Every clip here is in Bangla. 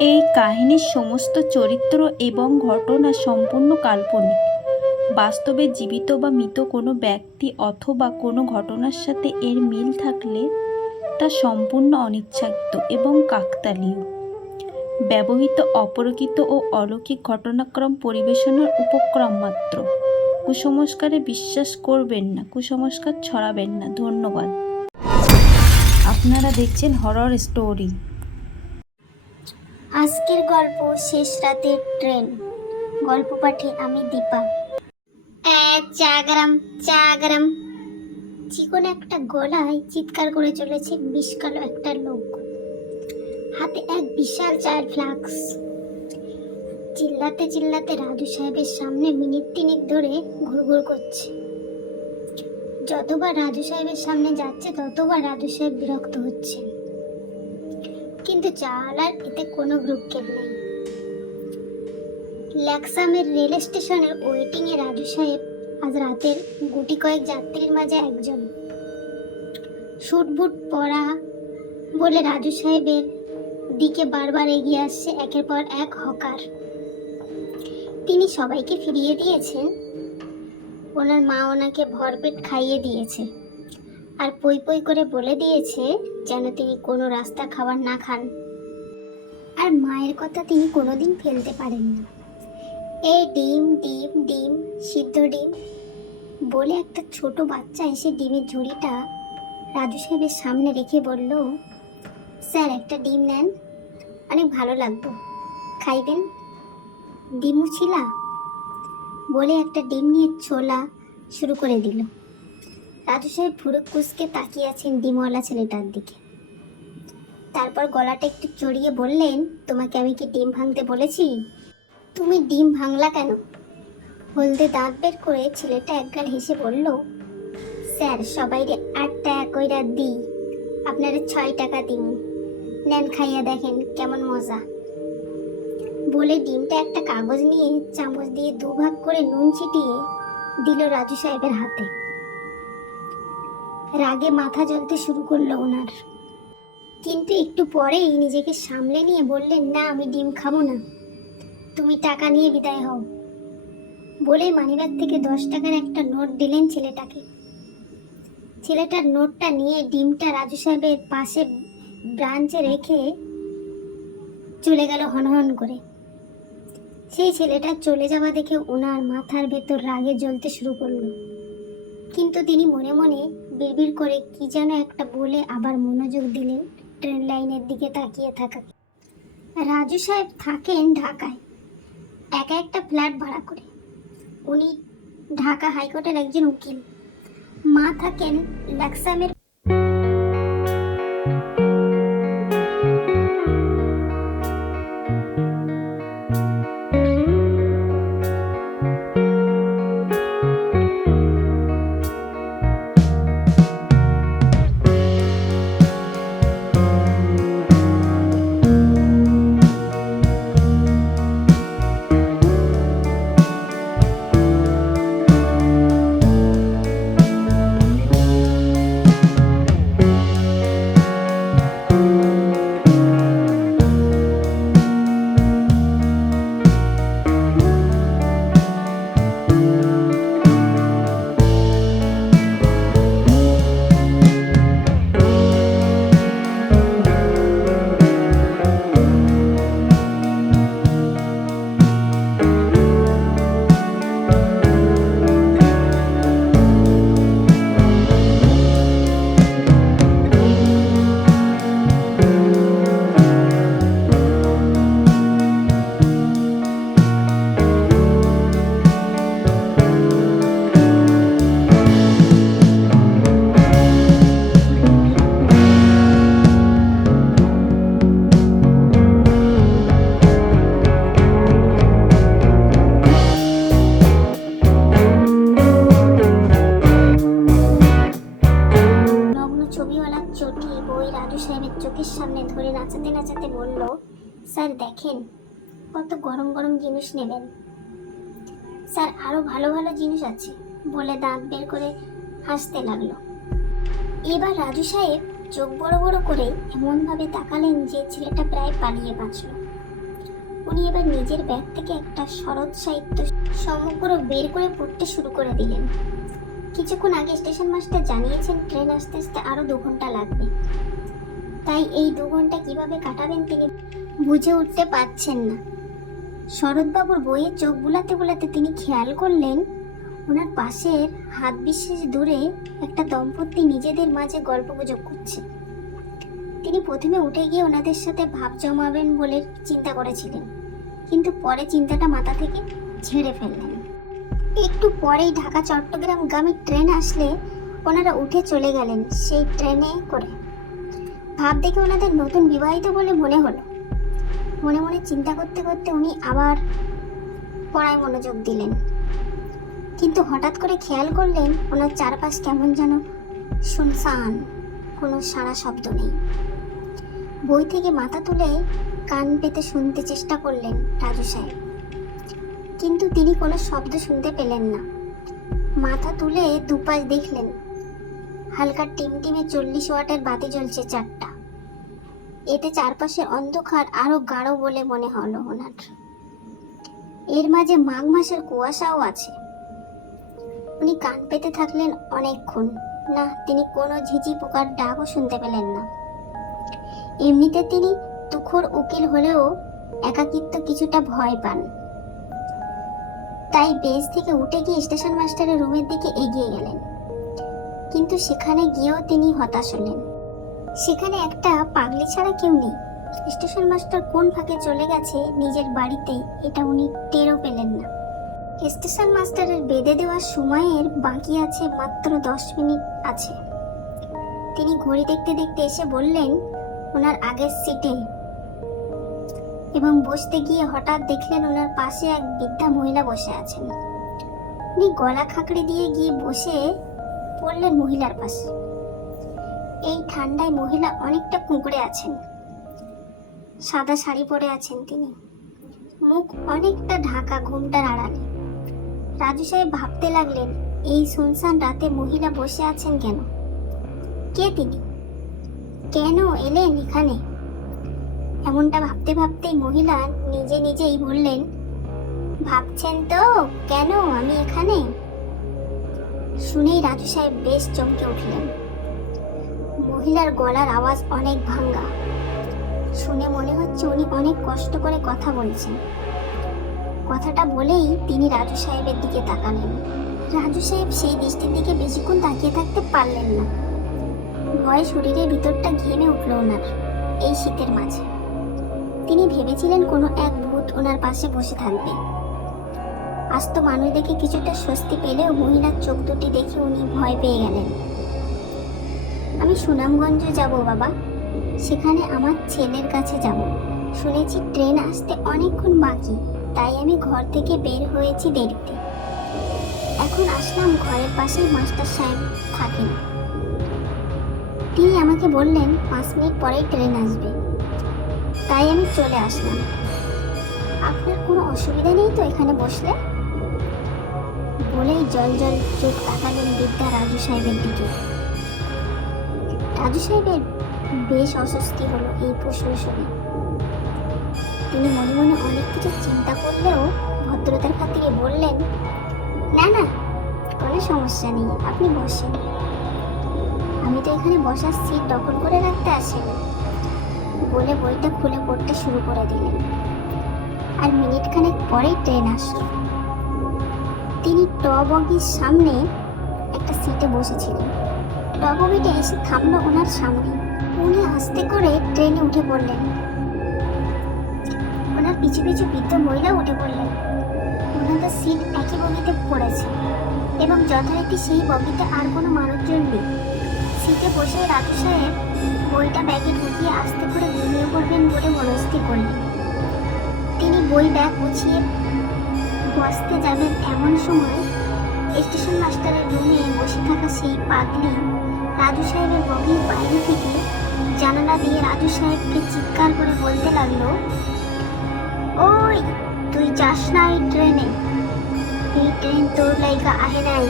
এই কাহিনীর সমস্ত চরিত্র এবং ঘটনা সম্পূর্ণ কাল্পনিক। বাস্তবে জীবিত বা মৃত কোনো ব্যক্তি অথবা কোনো ঘটনার সাথে এর মিল থাকলে তা সম্পূর্ণ অনিচ্ছাকৃত এবং কাকতালীয়। ব্যবহৃত অপ্রকৃত ও অলৌকিক ঘটনাক্রম পরিবেশনার উপক্রম মাত্র। কুসংস্কারে বিশ্বাস করবেন না, কুসংস্কার ছড়াবেন না। ধন্যবাদ। আপনারা দেখছেন হরর স্টোরি। আজকের গল্প শেষ রাতের ট্রেন। গল্প পাঠে আমি দীপা। চা গরম। চিকন একটা গলায় চিৎকার করে চলেছে বিষকালো একটা লোক, হাতে এক বিশাল চায়ের ফ্লাক্স। চিল্লাতে চিল্লাতে রাজু সাহেবের সামনে মিনিট 3 ধরে ঘুরঘুর করছে। যতবার রাজু সাহেবের সামনে যাচ্ছে ততবার রাজু সাহেব বিরক্ত হচ্ছে, কিন্তু চালার এতে কোনো ভ্রুক্ষেপ নেই। ল্যাক্সামের রেল স্টেশনের ওয়েটিংয়ে রাজু সাহেব আজ রাতের গুটি কয়েক যাত্রীর মাঝে একজন। স্যুট বুট পরা বলে রাজু সাহেবের দিকে বারবার এগিয়ে আসছে একের পর এক হকার। তিনি সবাইকে ফিরিয়ে দিয়েছেন। ওনার মা ওনাকে ভরপেট খাইয়ে দিয়েছে আর পই পই করে বলে দিয়েছে যেন তিনি কোনো রাস্তার খাবার না খান। আর মায়ের কথা তিনি কোনোদিন ফেলতে পারেন না। এই ডিম ডিম ডিম, সিদ্ধ ডিম বলে একটা ছোট বাচ্চা এসে ডিমের ঝুড়িটা রাজু সাহেবের সামনে রেখে বলল, স্যার একটা ডিম নেন, অনেক ভালো লাগতো, খাইবেন? ডিমু ছিলা বলে একটা ডিম নিয়ে ছোলা শুরু করে দিল। রাজু সাহেব ভুরুক কুঁচকে তাকিয়ে আছেন ডিমওয়ালা ছেলেটার দিকে। তারপর গলাটা একটু চড়িয়ে বললেন, তোমাকে আমি কি ডিম ভাঙতে বলেছি? তুমি ডিম ভাঙলা কেন? হলদে দাঁত বের করে ছেলেটা একগাল হেসে বলল, স্যার সবাইরে 8 টাকা কইরা দিই, আপনারে 6 টাকা দিন, নেন খাইয়া দেখেন কেমন মজা। বলে ডিমটা একটা কাগজ নিয়ে চামচ দিয়ে 2 ভাগ করে নুন ছিটিয়ে দিল রাজু সাহেবের হাতে। রাগে মাথা জ্বলতে শুরু করলো ওনার, কিন্তু একটু পরেই নিজেকে সামলে নিয়ে বললেন, না আমি ডিম খাবো না, তুমি টাকা নিয়ে বিদায় হও। বলে মানিব্যাগ থেকে 10 টাকার একটা নোট দিলেন ছেলেটাকে। ছেলেটার নোটটা নিয়ে ডিমটা রাজু সাহেবের পাশে ব্রাঞ্চে রেখে চলে গেল হনহন করে। সেই ছেলেটা চলে যাওয়া দেখে ওনার মাথার ভেতর রাগে জ্বলতে শুরু করলো, কিন্তু তিনি মনে মনে বিড়বিড় করে কি যেন একটা বলে আবার মনোযোগ দিলেন ট্রেন লাইনের দিকে তাকিয়ে থাকা। রাজু সাহেব থাকেন ঢাকায়, একা একটা ফ্ল্যাট ভাড়া করে। উনি ঢাকা হাইকোর্টের একজন উকিল। মা থাকেন লাক্সামের রাজু সাহেবের চোখের সামনে ধরে নাচাতে নাচাতে বলল, স্যার দেখেন কত গরম গরম জিনিস নেবেন, স্যার আরো ভালো ভালো জিনিস আছে, বলে দাঁত বের করে হাসতে লাগলো। এবার রাজু সাহেব চোখ বড় বড় করে এমনভাবে তাকালেন যে ছেলেটা প্রায় পালিয়ে বাঁচল। উনি এবার নিজের ব্যাগ থেকে একটা শরৎ সাহিত্য সমগ্র বের করে পড়তে শুরু করে দিলেন। কিছুক্ষণ আগে স্টেশন মাস্টার জানিয়েছেন ট্রেন আসতে আসতে আরো 2 ঘন্টা লাগবে, তাই এই 2 ঘন্টা কিভাবে কাটাবেন তিনি বুঝে উঠতে পারছেন না। শরৎবাবুর বইয়ে চোখ বুলাতে বুলাতে তিনি খেয়াল করলেন ওনার পাশের হাত বিশেষ দূরে একটা দম্পতি নিজেদের মাঝে গল্পগুজব করছে। তিনি প্রথমে উঠে গিয়ে ওনাদের সাথে ভাব জমাবেন বলে চিন্তা করেছিলেন, কিন্তু পরে চিন্তাটা মাথা থেকে ঝেড়ে ফেললেন। একটু পরেই ঢাকা চট্টগ্রাম গামী ট্রেন আসলে ওনারা উঠে চলে গেলেন সেই ট্রেনে করে। ভাব দেখে ওনাদের নতুন বিবাহিত বলে মনে হলো। মনে মনে চিন্তা করতে করতে উনি আবার পড়ায় মনোযোগ দিলেন, কিন্তু হঠাৎ করে খেয়াল করলেন ওনার চারপাশ কেমন যেন শুনশান, কোনো সাড়া শব্দ নেই। বই থেকে মাথা তুলে কান পেতে শুনতে চেষ্টা করলেন রাজু সাহেব, কিন্তু তিনি কোনো শব্দ শুনতে পেলেন না। মাথা তুলে দুপাশ দেখলেন, হালকা টিমটিমে 40 ওয়াটের বাতি জ্বলছে 4টা। এতে চারপাশের অন্ধকার আরো গাঢ় বলে মনে হলো ওনার। এর মাঝে মাঘ মাসের কুয়াশাও আছে। উনি কান পেতে থাকলেন অনেকক্ষণ, না তিনি কোনো ঝিঝি পোকার ডাকও শুনতে পেলেন না। এমনিতে তিনি তুখোড় উকিল হলেও একাকিত্ব কিছুটা ভয় পান, তাই বেঞ্চ থেকে উঠে গিয়ে স্টেশন মাস্টারের রুমের দিকে এগিয়ে গেলেন। কিন্তু সেখানে গিয়েও তিনি হতাশ হলেন। সেখানে একটা পাগলি ছাড়া কেউ নেই। স্টেশন মাস্টার কোন ফাঁকে চলে গেছে নিজের বাড়িতে, এটা উনি টেরও পেলেন না। স্টেশন মাস্টারের বেঁধে দেওয়ার সময়ের বাকি আছে মাত্র 10 মিনিট আছে। তিনি ঘড়ি দেখতে দেখতে এসে বললেন ওনার আগের সিটে এবং বসতে গিয়ে হঠাৎ দেখলেন ওনার পাশে এক বৃদ্ধা মহিলা বসে আছেন। উনি গলা খাকড়ে দিয়ে গিয়ে বসে পড়লেন মহিলার পাশে। এই ঠান্ডায় মহিলা অনেকটা কুঁকড়ে আছেন। সাদা শাড়ি পরে আছেন তিনি, মুখ অনেকটা ঢাকা ঘোমটার আড়ালে। রাজু সাহেব ভাবতে লাগলেন এই শুনশান রাতে মহিলা বসে আছেন কেন? কে তিনি? কেন এলেন এখানে? এমনটা ভাবতে ভাবতেই মহিলা নিজে নিজেই বললেন, ভাবছেন তো কেন আমি এখানে? শুনেই রাজু সাহেব বেশ চমকে উঠলেন। মহিলার গলার আওয়াজ অনেক ভাঙ্গা, শুনে মনে হচ্ছে উনি অনেক কষ্ট করে কথা বলছেন। কথাটা বলেই তিনি রাজু সাহেবের দিকে তাকালেন। রাজু সাহেব সেই দৃষ্টির দিকে বেশিক্ষণ তাকিয়ে থাকতে পারলেন না। ভয়ে শরীরের ভিতরটা ঘেমে উঠল ওনার এই শীতের মাঝে। তিনি ভেবেছিলেন কোনো এক ভূত ওনার পাশে বসে থাকবে। আস্ত মানুষ দেখে কিছুটা স্বস্তি পেলেও মহিলার চোখ দুটি দেখে উনি ভয় পেয়ে গেলেন। আমি সুনামগঞ্জ যাব বাবা, সেখানে আমার ছেলের কাছে যাব। শুনেছি ট্রেন আসতে অনেকক্ষণ বাকি, তাই আমি ঘর থেকে বের হয়েছি দেরিতে। এখন আসলাম, ঘরের পাশেই মাস্টার সাহেব থাকেন। তিনি আমাকে বললেন 5 মিনিট পরেই ট্রেন আসবে, তাই আমি চলে আসলাম। আপনার কোনো অসুবিধা নেই তো এখানে বসলে? বলেই জল জল চোখ তাকালেন বৃদ্ধা রাজু সাহেবের দিকে। রাজু সাহেবের বেশ অস্বস্তি হলো এই প্রশ্ন শুনে। তিনি মনে মনে অনেক কিছু চিন্তা করলেও ভদ্রতার খাতিরে বললেন, না না, কোনো সমস্যা নেই, আপনি বসেন। আমি তো এখানে বসার সিট দখল করে রাখতে আসিনি। বলে বইটা খুলে পড়তে শুরু করে দিলেন। আর মিনিট খানেক পরেই ট্রেন আসলো। তিনি টবগির সামনে একটা সিটে বসেছিলেন। টবগিটা এসে থামলো ওনার সামনে। উনি আস্তে করে ট্রেনে উঠে পড়লেন। ওনার পিছু পিছু বৃদ্ধ মহিলা উঠে পড়লেন। ওনাদের সিট একই বগিতে পড়েছে এবং যথারীতি সেই বগিতে আর কোনো মানুষজন নেই। সিটে বসে রাজু সাহেব বইটা ব্যাগে ঢুকিয়ে আস্তে করে ঘুমিয়ে পড়বেন বলে মনস্থির করলেন। তিনি বই ব্যাগ গুছিয়ে বসতে যাবেন এমন সময় স্টেশন মাস্টারের রুমে বসে থাকা সেই পাগলি রাজু সাহেবের বগির বাইরে থেকে জানালা দিয়ে রাজু সাহেবকে চিৎকার করে বলতে লাগলো, ওই তুই যাস না এই ট্রেনে, এই ট্রেন তোর লাইগা আহে নাই,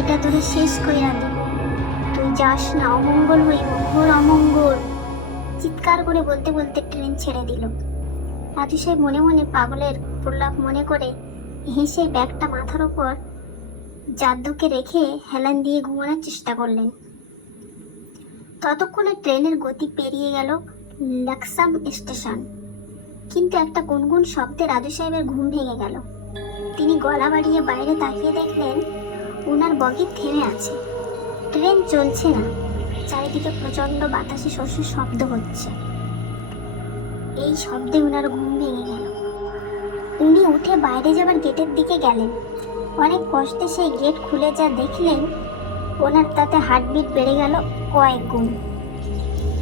এটা তোরে শেষ কইরা দিব, তুই যাস না, অমঙ্গল হইব, ঘোর অমঙ্গল। চিৎকার করে বলতে বলতে ট্রেন ছেড়ে দিল। রাজু সাহেব মনে মনে পাগলের প্রলাপ মনে করে হেসে ব্যাগটা মাথার উপর জাদ্দুকে রেখে হেলান দিয়ে ঘুমানোর চেষ্টা করলেন। ততক্ষণে ট্রেনের গতি পেরিয়ে গেল লাক্সাম স্টেশন। কিন্তু একটা গুনগুন শব্দে রাজু সাহেবের ঘুম ভেঙে গেল। তিনি গলা বাড়িয়ে বাইরে তাকিয়ে দেখলেন ওনার বগি থেমে আছে। ট্রেন চলছে না। চারিদিকে প্রচন্ড বাতাসে শস্যের শব্দ হচ্ছে। এই শব্দে ওনার ঘুম ভেঙে গেল। উনি উঠে বাইরে যাবার গেটের দিকে গেলেন। অনেক কষ্টে সেই গেট খুলে যা দেখলেন, ওনার তাতে হার্টবিট বেড়ে গেল কয়েক গুণ।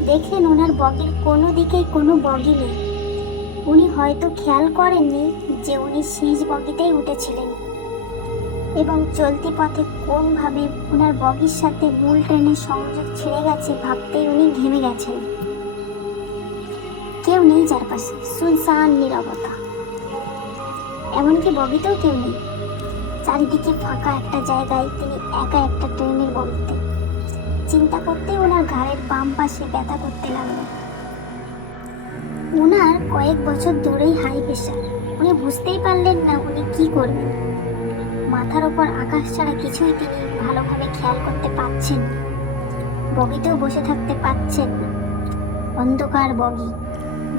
দেখলেন ওনার বগির কোনো দিকেই কোনো বগি নেই। উনি হয়তো খেয়াল করেননি যে উনি শেষ বগিতেই উঠেছিলেন এবং চলতি পথে কোনভাবে ওনার বগির সাথে মূল ট্রেনের সংযোগ ছিঁড়ে গেছে ভাবতেই উনি ঘেমে গেছেন। কেউ নেই চারপাশে, সুনসান নীরবতা। এমনকি বগিতেও কেউ নেই। চারিদিকে ফাঁকা একটা জায়গায় তিনি একা একটা ট্রেনের বগিতে। চিন্তা করতে ওনার ঘাড়ের বাম পাশে ব্যথা করতে লাগলো। ওনার কয়েক বছর ধরেই হাই প্রেশার। উনি বুঝতেই পারলেন না উনি কি করবেন। মাথার ওপর আকাশ ছাড়া কিছুই তিনি ভালোভাবে খেয়াল করতে পারছেন না। বগিতেও বসে থাকতে পারছেন না। অন্ধকার বগি,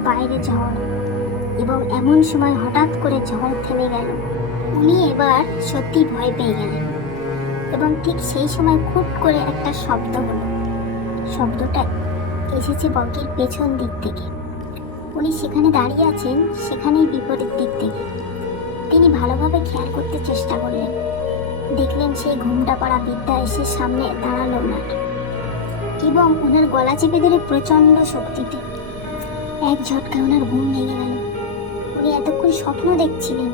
বাইরে ঝড়, এবং এমন সময় হঠাৎ করে ঝড় থেমে গেল। উনি এবার সত্যি ভয় পেয়ে গেলেন এবং ঠিক সেই সময় খুট করে একটা শব্দ হলো। শব্দটা এসেছে বগির পেছন দিক থেকে। উনি সেখানে দাঁড়িয়ে আছেন, সেখানেই বিপরীত দিক থেকে। তিনি ভালোভাবে খেয়াল করতে চেষ্টা করলেন। দেখলেন সেই ঘুমটা পড়া বিদ্যা এসে সামনে দাঁড়ালো ওনার এবং ওনার গলা চেপে ধরে প্রচন্ড শক্তিতে এক ঝটকায় ওনার ঘুম ভেঙে গেল। উনি এতক্ষণ স্বপ্ন দেখছিলেন।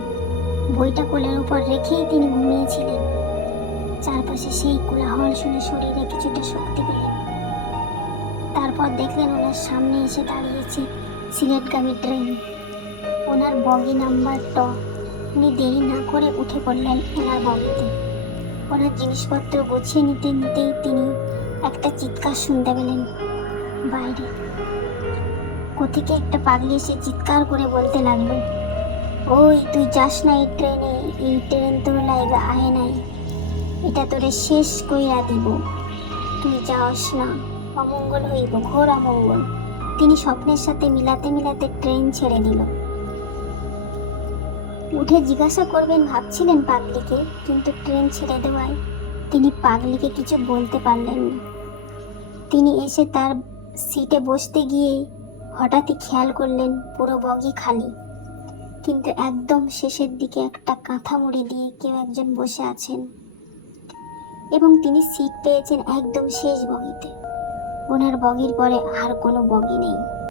বইটা কোলের উপর রেখেই তিনি ঘুমিয়েছিলেন। চারপাশে সেই কোলাহল শুনে শরীরে কিছুটা শক্তি পেলেন। তারপর দেখলেন ওনার সামনে এসে দাঁড়িয়েছে সিলেটগামী ট্রেন। ওনার বগি নাম্বার ট। উনি দেরি না করে উঠে পড়লেন ওনার বগিতে। ওনার জিনিসপত্র গুছিয়ে নিতে নিতেই তিনি একটা চিৎকার শুনতে পেলেন বাইরে। কোথেকে একটা পাগলি এসে চিৎকার করে বলতে লাগলো, ওই তুই যাস না এই ট্রেনে, এই ট্রেন তোর লাইগা আহে নাই, এটা তোরে শেষ কইরা দিব, তুই যাস না, অমঙ্গল হইব, ঘোর অমঙ্গল। তিনি স্বপ্নের সাথে মিলাতে মিলাতে ট্রেন ছেড়ে দিল। উঠে জিজ্ঞাসা করবেন ভাবছিলেন পাগলিকে, কিন্তু ট্রেন ছেড়ে দেওয়ায় তিনি পাগলিকে কিছু বলতে পারলেন না। তিনি এসে তার সিটে বসতে গিয়ে হঠাৎই খেয়াল করলেন পুরো বগি খালি, কিন্তু একদম শেষের দিকে একটা কাঁথা মুড়ি দিয়ে কেউ একজন বসে আছেন এবং তিনি সিট পেয়েছেন একদম শেষ বগিতে। ওনার বগির পরে আর কোনো বগি নেই।